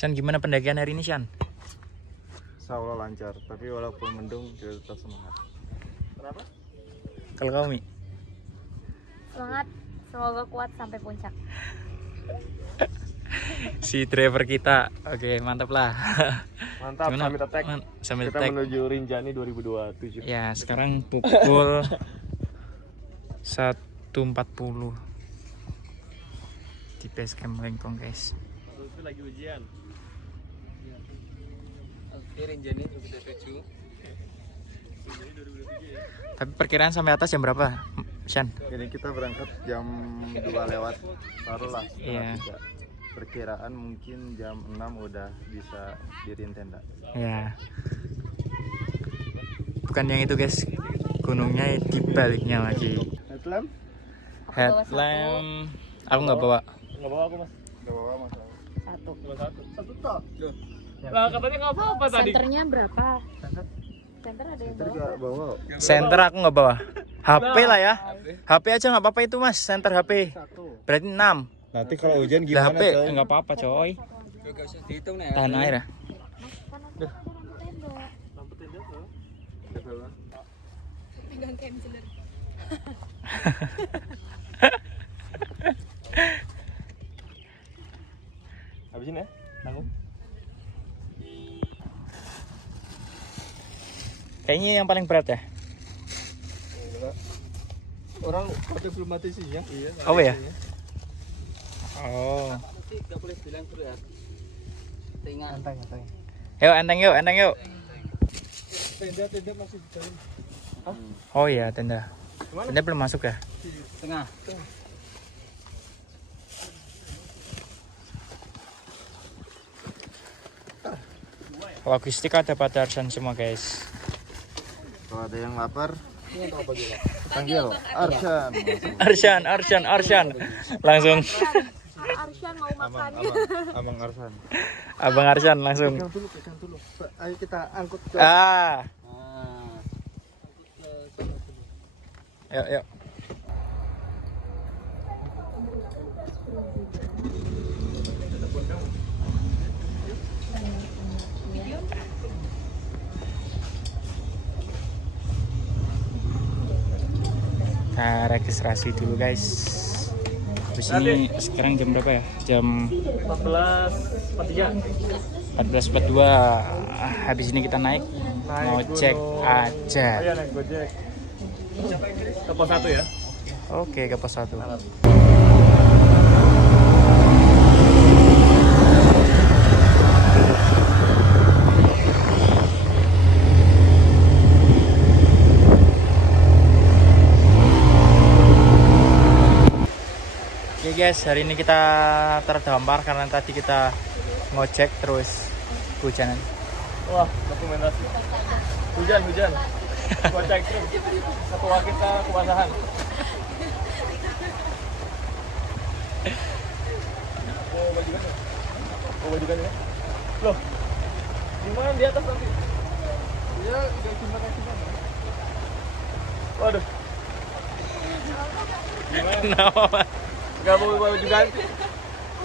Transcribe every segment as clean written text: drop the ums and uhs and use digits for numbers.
Shan, gimana pendakian hari ini, Shan? Insya Allah lancar, tapi walaupun mendung kita tetap semangat. Kenapa? Kalau kamu, Mi? Semangat, semoga kuat sampai puncak. Si driver kita, oke, mantap lah. Mantap, Gimana? Summit Attack. Summit Kita Attack. menuju Rinjani 2027. Ya, sekarang pukul 1.40 di base camp Lengkong, guys. Itu lagi ujian. Rinjani 2027. Tapi perkiraan sampai atas jam berapa, Shan? Ini kita berangkat jam 2 lewat, taruhlah Iya. setengah 3. Perkiraan mungkin jam 6 udah bisa diriin tenda. Ya. Bukan yang itu, guys. Gunungnya di baliknya lagi. Headlamp? Headlamp. Aku nggak bawa. Nggak bawa aku, Mas. Gak apa-apa masalah. Satu. Cuma satu. Satu tok. Lah katanya nggak apa-apa tadi. Senternya berapa? Center ada yang Ntar bawa? gak bawa. Center aku nggak bawa. HP lah ya. HP aja nggak apa-apa itu, Mas. Center HP. Berarti 6. Nanti kalau hujan Lah gimana HP coy? nggak apa-apa, coy. Gak usah dihitung nih. Tahan air ya. Lampu tenda tuh. Pinggang canceler. Habisin ya? Tanggung. Kayaknya yang paling berat ya. Orang pada belum mati sih ya? Iya. Oh ya. Oh. Gak boleh bilang berat. Ringan. Yuk, enteng yuk, enteng yuk. Tenda masih di dalam. Oh iya, tenda. Tenda belum masuk ya? Tengah. Logistik ada pada Arsan semua, guys. Kalau ada yang lapar, panggil Arsan. Arsan. Langsung Arsyan mau makan. Abang Arsan. Abang Arsan langsung. Pegang dulu. Ayo kita angkut ke Ah, Nah. yuk. Kita registrasi dulu, guys. Di sini sekarang jam berapa ya? Jam 14.43. 14.42. Habis ini kita naik mau cek aja. Ayo naik Gojek. Ke pos 1 ya. Oke, ke pos 1. Oke guys, hari ini kita terdampar karena tadi kita ngojek terus hujanan. Wah, dokumentasi. Hujan. Gua cek terus. Ketua kita kewassahan. Bajukan ya. Loh. Gimana di atas nanti? Ya, gimana? Waduh. Kenapa? Gak mau baju ganti.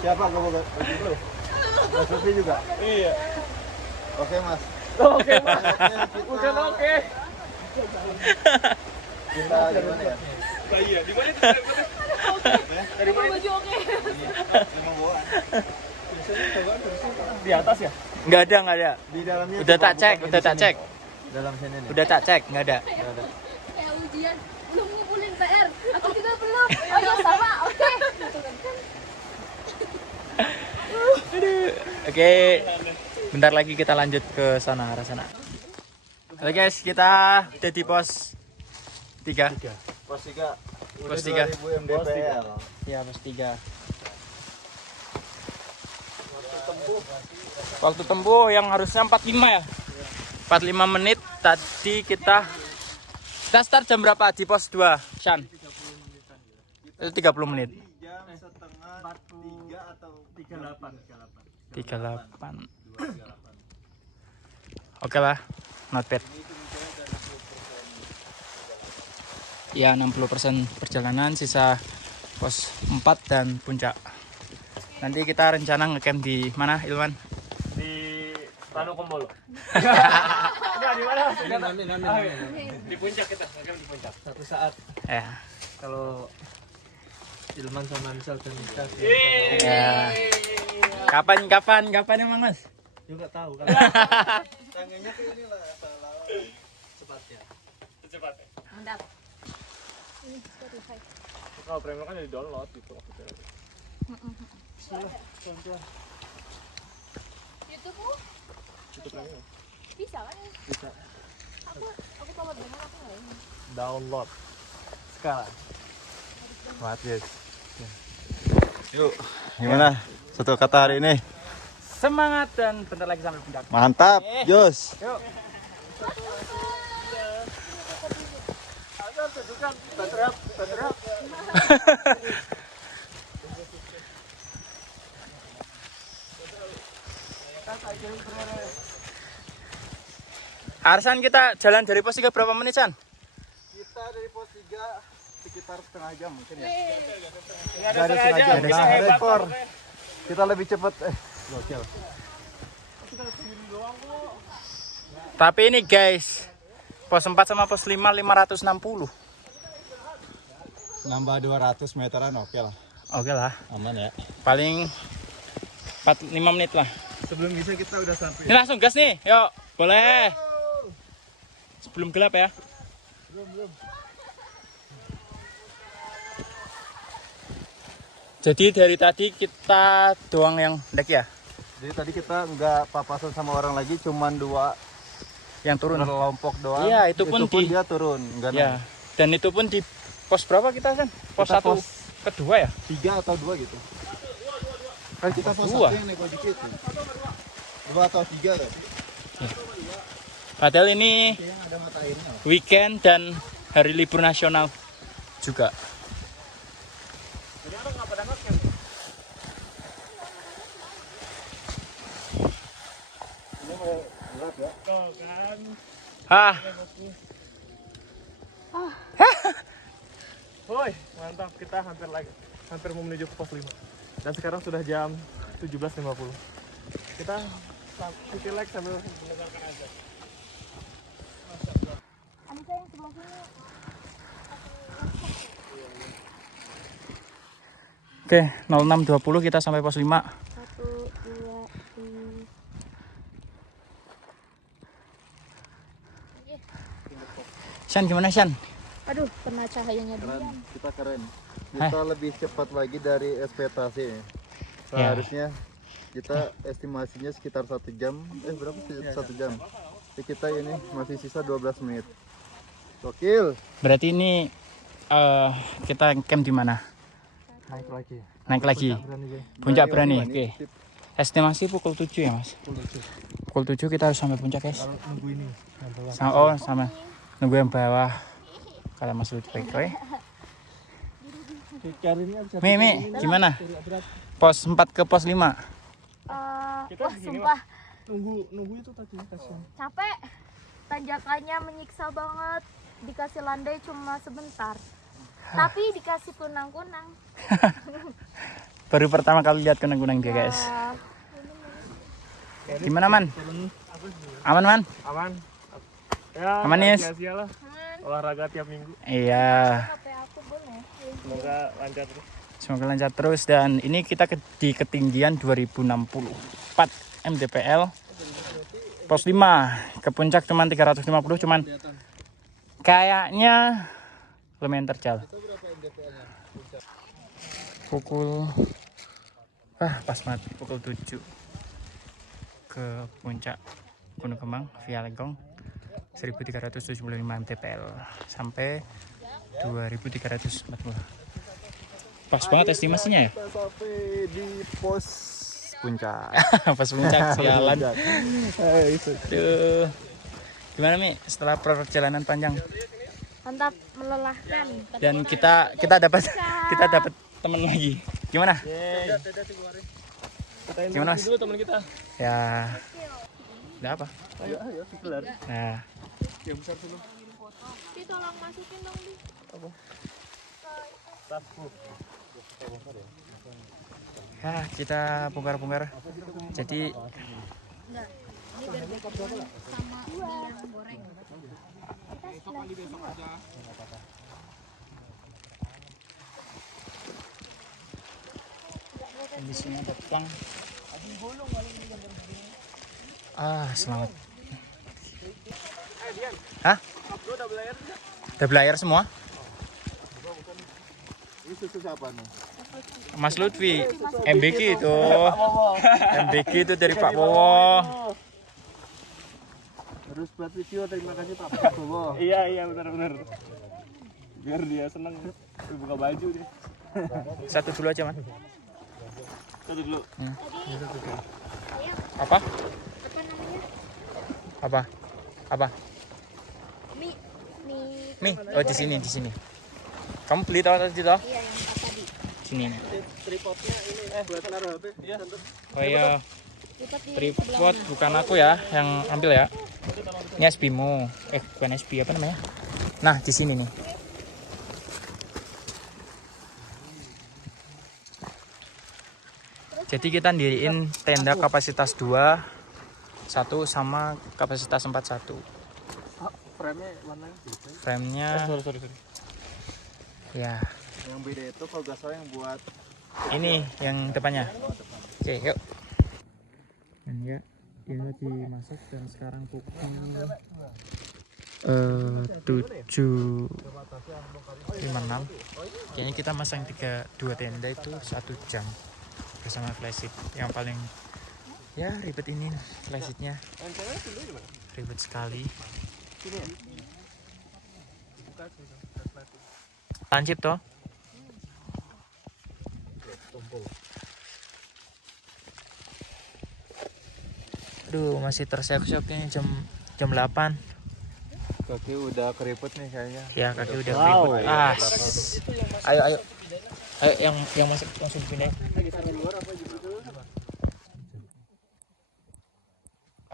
Siapa kamu baju lu? Mas Sofi juga. Iya. Oke mas. Oke, Mas. Bukan oke. Kita gimana ya? Nah, iya, di mana itu? Dari mana? Baju oke. Lima buah. Di atas ya? Nggak ada. Di dalamnya. Udah coba tak cek, buka udah di tak sini. cek. Dalam sini nih. Udah tak cek, nggak ada. Kayak ujian. Belum ngumpulin PR. Aku juga belum. Ayo sama, oke. Oke, bentar lagi kita lanjut ke sana, arah sana. Oke guys, kita udah di pos 3. Pos 3. Pos 3. 2000 mdpl. Ya, pos 3. Waktu tempuh yang harusnya 45 ya? 45 menit. Tadi kita start jam berapa di pos 2, Shan? Itu 30 menit. Jam setengah 3 atau 38. Oke lah, not bad. Ya 60% perjalanan, sisa pos 4 dan puncak. Nanti kita rencana ngecamp di mana, Ilman? Di Tanu Kombolo. Enggak di mana? Di puncak kita, ngecamp di puncak. Satu saat Ya. kalau Ilman sama Ansel dan nikah. Ya. Kapan emang Mas? Juga tahu kan. Tangannya ke inilah salah cepatnya. Secepatnya. Mantap. Ini Spotify. Kalau premium kan jadi download gitu maksudnya. YouTube Itu premium. bisa kan? Ya? Bisa Aku kalau dengar aku nggak ini. download sekarang. Mat guys. Yuk, gimana? Satu kata hari ini. Semangat dan bentar lagi sampai puncak. Mantap, Jos. Yuk. Arsan, kita jalan dari pos 3 berapa menit, San? Kita dari pos 3 sekitar setengah jam mungkin ya. Ada setengah jam. Nah, rekor. Kita lebih cepat. Gokil. Tapi ini guys, pos 4 sama pos 5 560. Nambah 200 meteran oke lah. Oke lah, Aman ya. paling 4-5 menit lah. Sebelum bisa kita udah sampai. Ini langsung gas nih, yuk, boleh. Sebelum gelap ya. Jadi dari tadi kita doang yang mendaki ya, Jadi tadi kita nggak papasan sama orang lagi, cuman 2 yang turun. kelompok doang. Iya, itu pun di- dia turun, nggak Ya, dan itu pun di pos berapa kita kan? Pos Kita 1 pos kedua ya? 3 atau 2 gitu. Kan kita pos 2. 1 yang naik ojek itu. 2 atau 3 tadi. Padahal ini Yang ada mata airnya. weekend dan hari libur nasional juga. Ah, Woi, mantap, kita hampir mau menuju ke pos 5. Dan sekarang sudah jam 17.50. Kita city like sambil mendengarkan azan. Anissa yang sebelah sini. oke, 06.20 kita sampai pos 5. 1, 2, 3. Shan, gimana Shan? Aduh, kena cahayanya Keren, diam. kita keren. Kita lebih cepat lagi dari ekspektasi. Seharusnya kita estimasinya sekitar 1 jam. Berapa sih? 1 jam. Jadi kita ini masih sisa 12 menit. Gokil. Berarti ini kita camp di mana? Naik lagi. Naik lagi. Berani guys. Puncak berani. Berani, Oke. Sip. Estimasi pukul 7 ya, Mas? Pukul 7 kita harus sampai puncak, guys. Kalau nunggu ini. Sama nunggu yang bawah. Kalau Mas Lutfi baik, oke. Carinya bisa. Mi, gimana? Pos 4 ke pos 5. Kita Wah, gini, sumpah Nunggu itu tadi kasihan. capek. Tanjakannya menyiksa banget. Dikasih landai cuma sebentar. Tapi dikasih kunang-kunang. Baru pertama kali lihat kunang-kunang dia, guys. Wah, Gimana, Man? Aman, Man? Aman. Ya, Aman, Nis? sia-sia lah. Olahraga tiap minggu. Iya. HP aku boleh. Semoga lancar terus. Semoga lancar terus, dan ini kita di ketinggian 2064 mdpl. Pos 5 ke puncak cuman 350, cuman kayaknya lumayan terjal. Pukul pas banget pukul 7 ke puncak Gunung Kemang via Legong 1375 mdpl sampai 2340. Pas banget estimasinya ya. Kita sampai di pos puncak. Pas puncak sialan. Puncak. Aduh. Gimana Mi setelah perjalanan panjang? Mantap, melelahkan. Dan kita dapat teman lagi. Gimana? Gimana, Mas? Dulu teman kita. Ya. Udah apa? Ayo, gelar. Nah, Yang besar dulu. Di tolong masukin dong, Di. Tasku. ya kita bongkar-bongkar. Jadi Enggak. Ini biar bacon sama mie yang goreng. Kondisinya datang. Ah, semangat. Hah? Udah belayar semua? Ini susu siapa nih? Mas Lutfi, MBK itu. MBK itu dari Pak Bowo. Harus buat video, terima kasih Pak Bowo. Iya benar. Biar dia seneng buka baju deh. Satu dulu aja, Man. Satu dulu. Apa? Apa namanya? Apa? Mie. Mie. Oh, di sini. Kamu beli tadi toh? Iya, yang empat tadi. Sini nih. Tripodnya ini buat naruh HP. Iya. Oh iya, Lipat di tripod bukan aku ya yang ambil ya. Ini SB-mu. Bukan SB, apa namanya? Nah, di sini nih. Jadi kita ndiriin tenda kapasitas 2, 1 sama kapasitas 41. Frame-nya warnanya gitu. Frame-nya Sorry. ya Yang beda itu kalau nggak salah yang buat ini yang depannya. Oke, yuk. Dan ya, ini lagi masak dan sekarang pukul 7.56. Kayaknya kita masang 2 tenda itu 1 jam bersama flysheet. Yang paling ya ribet ini flysheetnya. Ribet sekali. Lancip toh. Aduh, masih terseok-seok ini jam 8. kaki udah keriput nih kayaknya. Ya, kaki udah keriput. Ayo. Ayo yang masuk langsung pindah.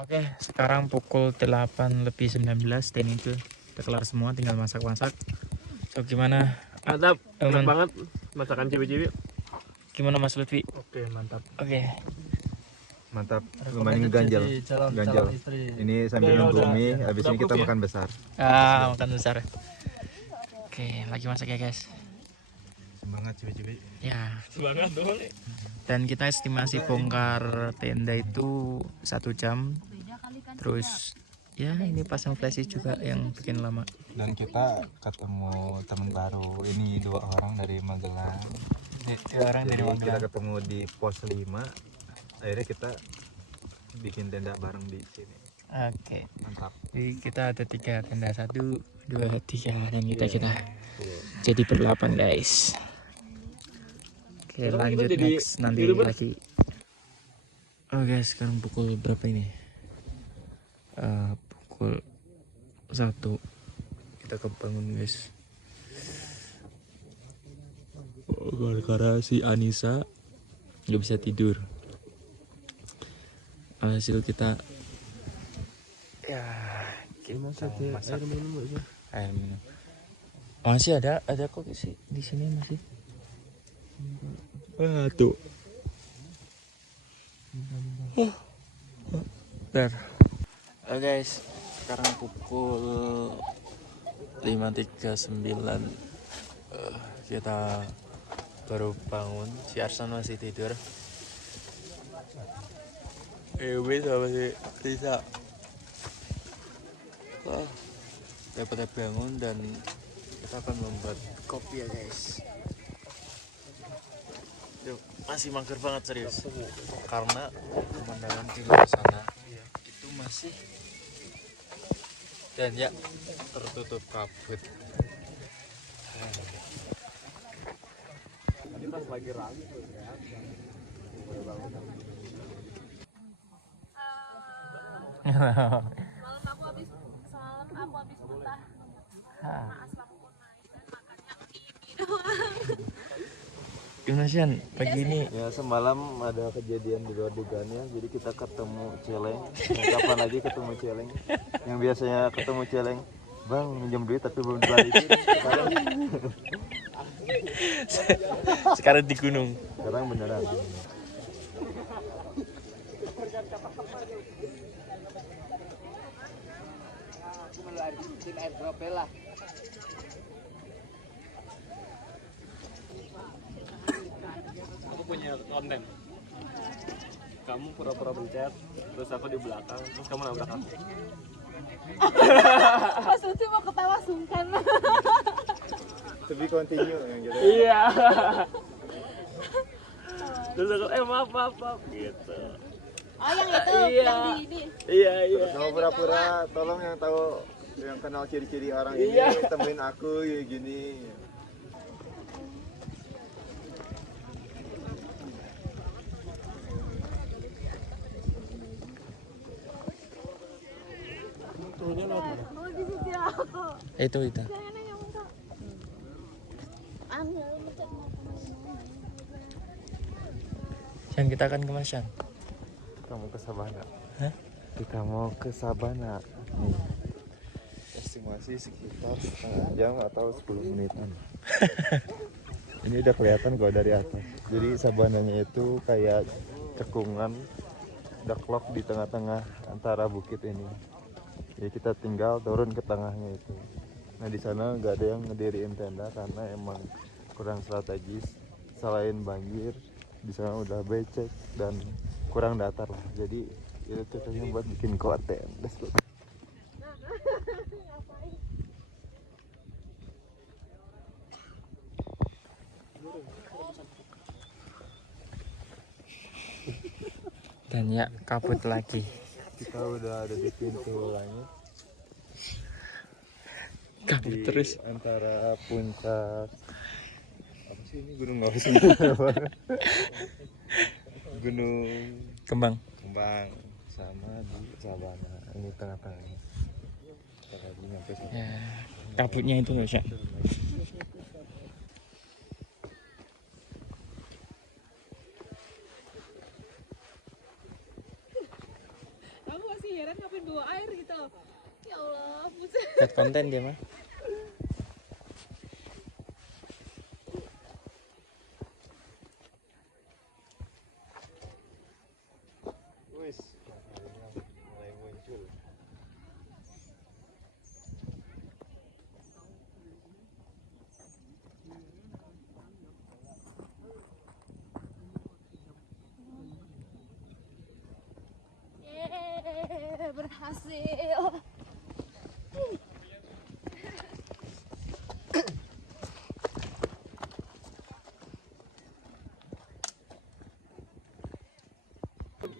Oke, sekarang pukul 8:19 dan itu udah kelar semua, tinggal masak-masak. So, gimana? Mantap, enak Aman. banget masakan cewek-cewek. Gimana Mas Lutfi? Oke, mantap. Oke. Mantap, lumayan ganjal. Ini sambil nunggu mie, habis ini kita makan besar. Makan besar. Oke, lagi masak ya guys. Semangat cewek-cewek. Ya. Semangat dong. Dan kita estimasi bongkar tenda itu 1 jam. Terus ya ini pasang flashlight juga yang bikin lama. Dan kita ketemu teman baru, ini 2 orang dari Magelang. 2 orang dari Jadi Magelang. kita ketemu di pos 5. Akhirnya kita bikin tenda bareng di sini. Oke. Mantap. Jadi kita ada 3 tenda, 1, 2, 3 dan kita jadi ber-8 guys. Oke, lanjut next nanti lagi. Oh guys, sekarang pukul berapa ini? Pukul 1. Kita kebangun guys. Gara-gara si Anissa nggak bisa tidur. Hasil kita ya kita masak air minum. Masih ada kok sih di sini masih. Tuh. Bentar. Guys, sekarang pukul 5.39. Kita baru bangun. Si Arsan masih tidur. Ewe sama si Risa dapat bangun dan kita akan membuat kopi ya guys. Yuk, masih mager banget serius karena pemandangan di luar sana itu masih dan ya tertutup kabut. Ini pas lagi rame tuh ya. Semalam aku habis muntah. Asam aku naik dan makannya ini doang. Gimana Sian pagi ini? Ya semalam ada kejadian di luar dugaannya, jadi kita ketemu celeng. Nah, kapan lagi ketemu celeng? Yang biasanya ketemu celeng, bang minjem duit tapi belum dibalikin. Sekarang di gunung. Sekarang beneran. Tim airdrop lah. Aku punya konten. Kamu pura-pura mencet, terus aku di belakang, terus kamu nabrak aku. Mas Uci mau ketawa sungkan. To be continue yang gitu. Iya. Terus aku maaf gitu. Oh yang itu, Iya. yang di ini. Iya. Terus kamu pura-pura tolong yang tahu yang kenal ciri-ciri orang ini Iya. temuin aku ya gini. Mau disisir aku. Itu. Jangan yang enggak. Angel mencet mau kemana. Yang kita akan kemana, Shan? Kita mau ke Sabana. Hah? Kita mau ke Sabana. Nih. Estimasi sekitar setengah jam atau 10 menitan. Ini udah kelihatan kok dari atas. Jadi Sabananya itu kayak cekungan deklok di tengah-tengah antara bukit ini. Jadi kita tinggal turun ke tengahnya itu. Nah di sana nggak ada yang ngediriin tenda karena emang kurang strategis. Selain banjir, di sana udah becek dan kurang datar lah. Jadi itu cocoknya buat bikin konten. Dan ya, kabut lagi. Kita udah ada di pintu langit. Kabut Di terus. antara puncak apa sih ini gunung apa sih? Gunung Kembang. Kembang sama di Sabana. Ini tengah-tengahnya. Kita lagi nyampe sana. Ya, kabutnya itu nggak usah. Aku masih heran ngapain bawa air gitu. Ya Allah, buset. Buat konten dia mah. Wis, mulai muncul. Yeay, berhasil.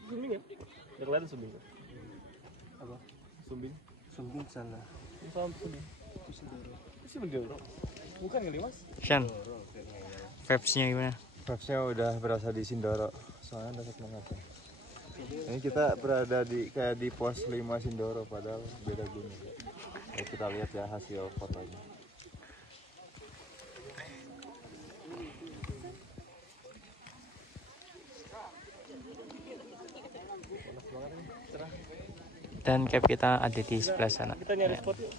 Sumbing ya? Yang lain sumbing. Apa? Sumbing? Sumbing sana. Sama sumbing. Sindoro. Bukan kali Mas? Shan, vibes-nya gimana? Vibes-nya udah berasa di Sindoro. Soalnya dekat banget ya. Ini kita berada di kayak di pos 5 Sindoro padahal beda gunung. Ya, kita lihat ya hasil fotonya. Dan cap kita ada di sebelah sana. Kita nyari Ya. spot yuk.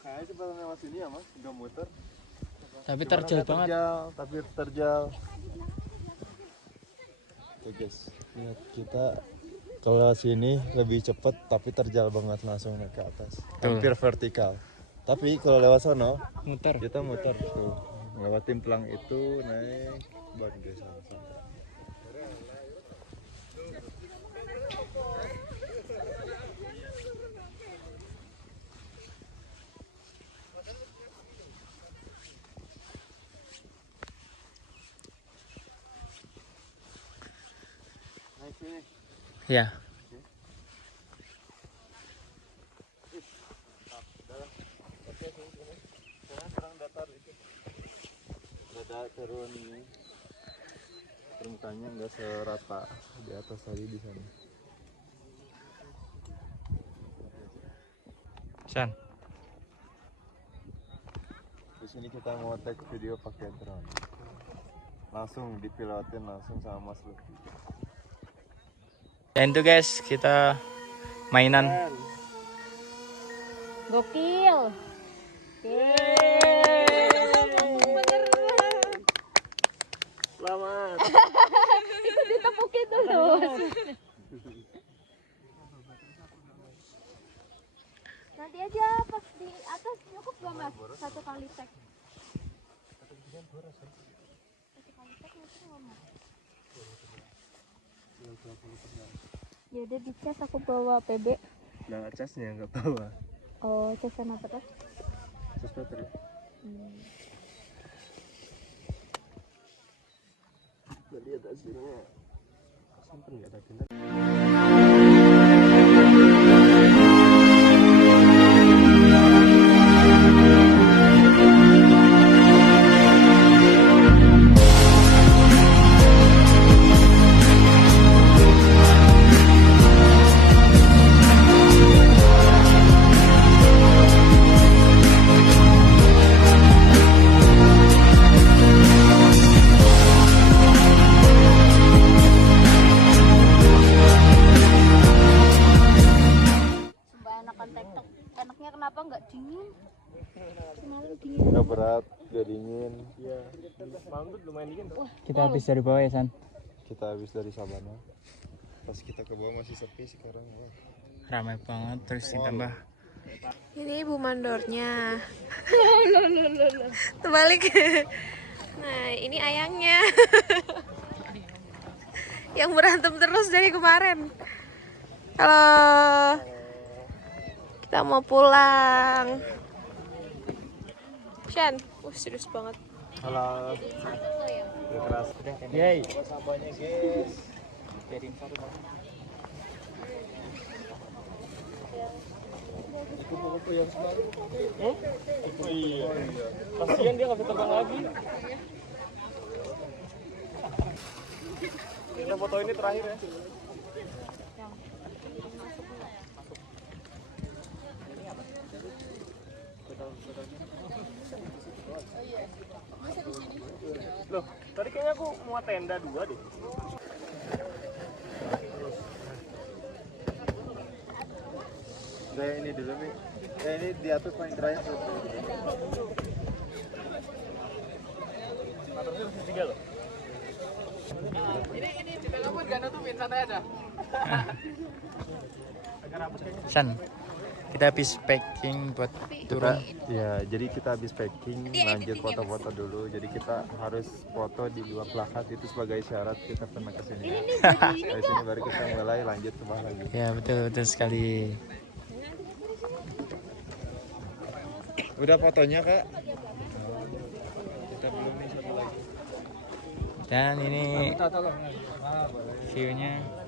Kayaknya sebelum lewat sini ya mas, udah muter. Tapi Cuman terjal agak banget. tapi terjal. Oke guys, lihat kita kalau lewat sini lebih cepet tapi terjal banget langsung naik ke atas. Hampir vertikal. Tapi kalau lewat sono Muter. kita muter tuh, ngelewatin pelang itu naik baru desa. Naik sini. Ya. Sekarang datar itu. Ada turun ini. Permukaannya nggak serata di atas tadi di sana. San. Di sini kita mau take video pakai drone. Langsung dipilotin langsung sama Mas Lutfi. Dan itu guys, kita mainan. Gokil. Selamat. Itu ditepukin dulu. Nanti aja pas di atas cukup gak mas? Satu kali tek. Satu kali tek mungkin nggak mas? Ya udah dicas, aku bawa PB. Nah, casnya nggak bawa. Oh, casan apa tuh? Cas baterai. Lihat hasilnya. Sampai nggak ada tindak. Sumpah enakan TikTok. Enaknya kenapa nggak dingin? Kemarin dingin. Nggak berat, nggak dingin. Iya. Malam tuh lumayan dingin tuh. Kita habis dari bawah ya San. Kita habis dari Sabana. Pas kita ke bawah masih sepi sekarang. Wah. Ramai banget, terus ditambah Ini ibu mandornya. Terbalik. Nah, ini ayangnya. Yang berantem terus dari kemarin. Halo. Kita mau pulang. Shan, serius banget. Halo. Udah keras. Yeay. Sampahnya guys. Jadiin satu Bang. Oh iya. Kasihan dia nggak bisa terbang lagi. Kita foto ini terakhir ya. Loh, tadi kayaknya aku muat tenda 2 deh. Saya ini dulu nih. Ini di atas paling terakhir. Atasnya masih 3 loh. San. Kita habis packing buat turun. Ya, jadi kita habis packing, lanjut foto-foto dulu. Jadi kita harus foto di 2 plakat itu sebagai syarat kita pernah kesini. Dari sini baru kita mulai lanjut ke bawah lagi. Ya betul sekali. Udah fotonya kak? Kita belum nih satu lagi. Dan ini view-nya.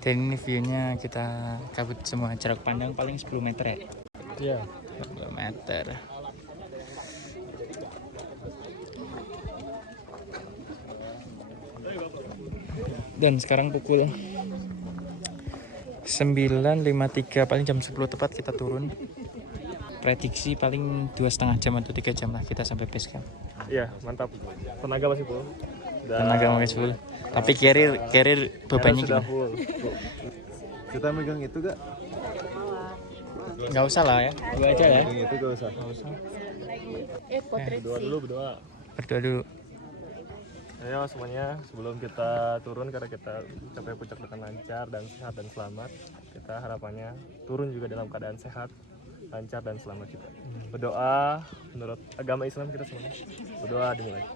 Dan ini view-nya kita kabut semua, jarak pandang paling 10 meter ya. Iya. 10 meter. Dan sekarang pukul 9.53, paling jam 10 tepat kita turun. Prediksi paling 2,5 jam atau 3 jam lah kita sampai base camp. Iya, mantap. Tenaga masih full. Tenaga masih full. Tapi carrier bebannya sudah gimana? full. Kita megang itu gak? Nggak usah lah ya, dua aja ya. Megang itu gak usah. Berdoa dulu, berdoa. Berdoa dulu. Ayo semuanya, sebelum kita turun karena kita capai puncak dengan lancar dan sehat dan selamat, kita harapannya turun juga dalam keadaan sehat, lancar dan selamat juga. Berdoa menurut agama Islam kita semuanya. Berdoa dimulai.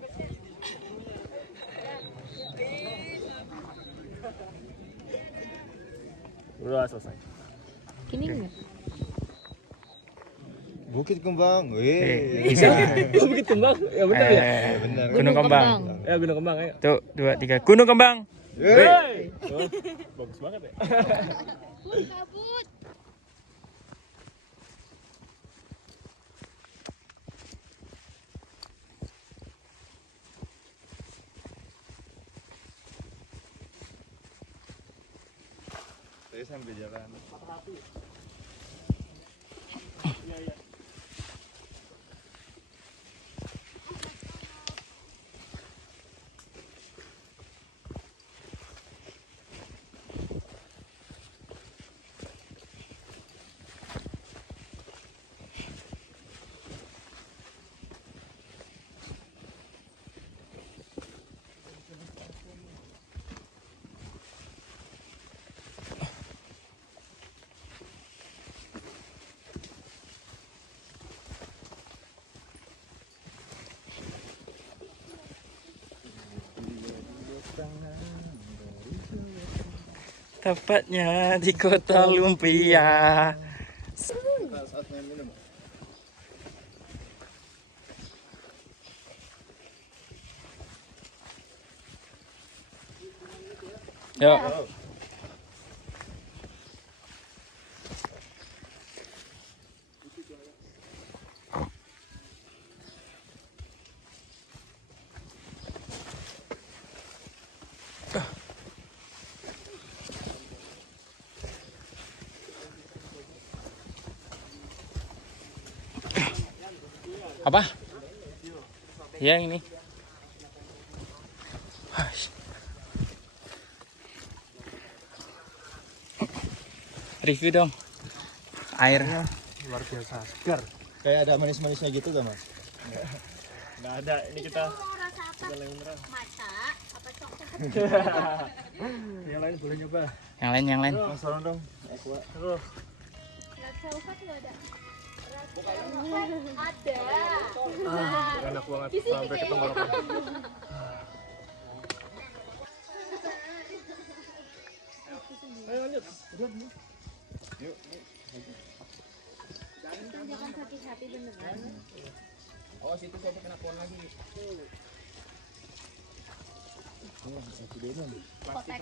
Berdoa selesai. Gini enggak? Bukit Kembang. Wih. Bukit Kembang, ya benar ya? Benar. Gunung Kembang. Ya Gunung Kembang, ayo. Tuh, 2, 3. Gunung Kembang. Hey! Oh, bagus banget ya. Kabut. Saya sambil jalan. Tepatnya di kota lumpia. Saat main minum. Yuk. Apa? Ya ini. Hush. Review dong airnya. Luar biasa, segar. Kayak ada manis-manisnya gitu gak mas? Nggak ada, ini kita Mau rasa apa? jalan beneran. Maca apa coklat? Yang lain boleh nyoba. Yang lain. Mas tolong dong. Aqua. Terus, Rasa coklat nggak ada. Ada. enak banget sampai ke tenggorokan. Ayo lanjut. Jangan sakit hati beneran. Oh, situ coba kena pohon lagi. Kotek.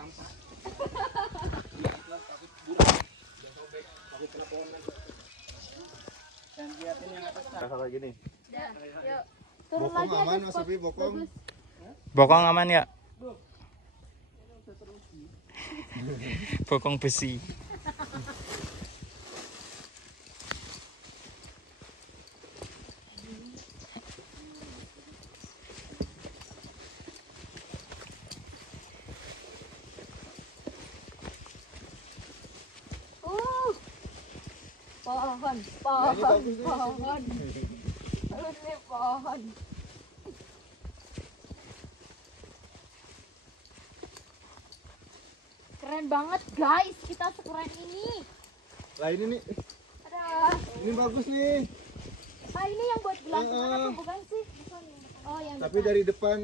Rasa kayak gini. Yuk. Turun Bokong lagi aman atas mas Sofi, bokong. Bokong aman ya? Bokong besi. Pohon. Ini pohon. Keren banget guys, kita sekeren ini. Lah ini nih, Ada. ini bagus nih. Ah ini yang buat gelantungan atau bukan sih? Bukan. Oh yang Tapi depan. dari depan.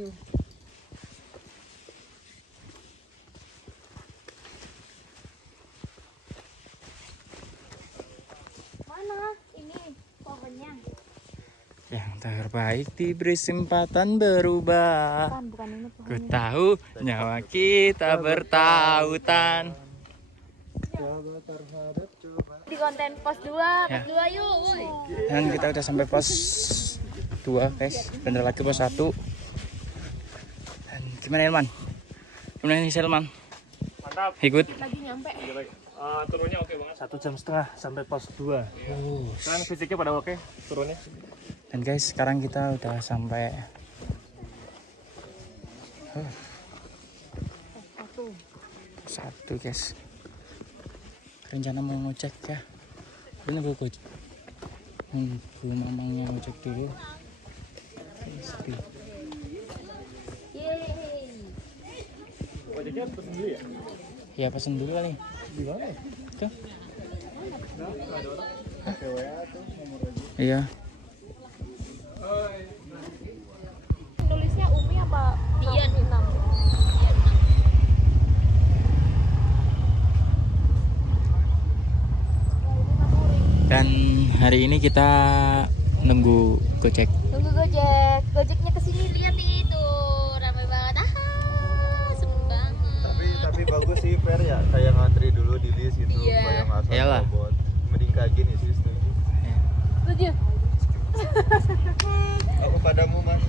Mana? Ini pohonnya. Yang terbaik diberi kesempatan berubah. Bukan ini Ku pohonnya. tahu nyawa kita bertautan. Di konten pos 2, Ya. pos 2 yuk. Woi. Dan kita udah sampai pos 2 guys. Bentar lagi pos 1. Dan gimana Ilman? Gimana nih Selman? Mantap. Ikut? Lagi nyampe. Turunnya oke banget. 1,5 jam sampai pos 2. Kan fisiknya pada oke turunnya. Dan guys, sekarang kita udah sampai satu guys. Rencana mau ngecek ya. Ini gue nunggu mamangnya ngecek dulu. Sepi. Yeay. Ojeknya pesen dulu ya? Ya pesen dulu kali. Di mana ya? Tuh. WA tuh nomor aja. Iya. Nulisnya Umi apa Dian. Inam? Dan hari ini kita nunggu Gojek. Tunggu Gojek. Gojeknya kesini lihat nih tuh. Ramai banget. Seru banget. Tapi bagus sih fair ya, kayak ngantri dulu di list gitu, Iya. bayang asal Iyalah. bobot. Mending kayak gini sih setuju. Setuju. Aku padamu mas.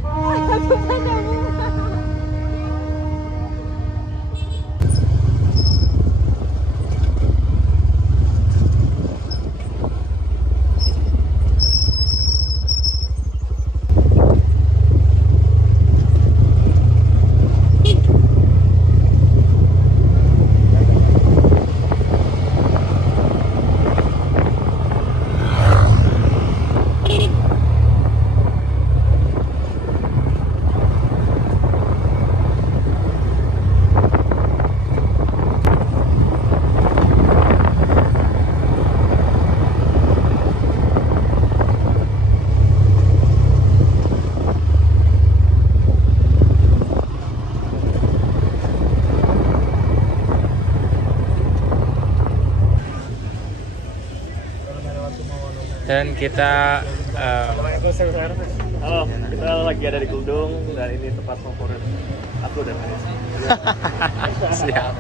Dan kita Halo, kita lagi ada di Keldung dan ini tempat favorit aku dan Anis. siap.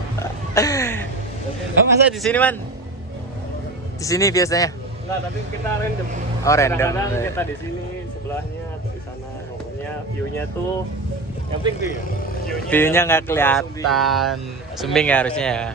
Oh, masa di sini, Man? Di sini biasanya? Enggak, tapi kita random. Oh, random. Kadang-kadang kita di sini sebelahnya atau di sana, pokoknya view-nya tuh yang penting tuh ya. View-nya nggak kelihatan. Sumbing ya harusnya ya.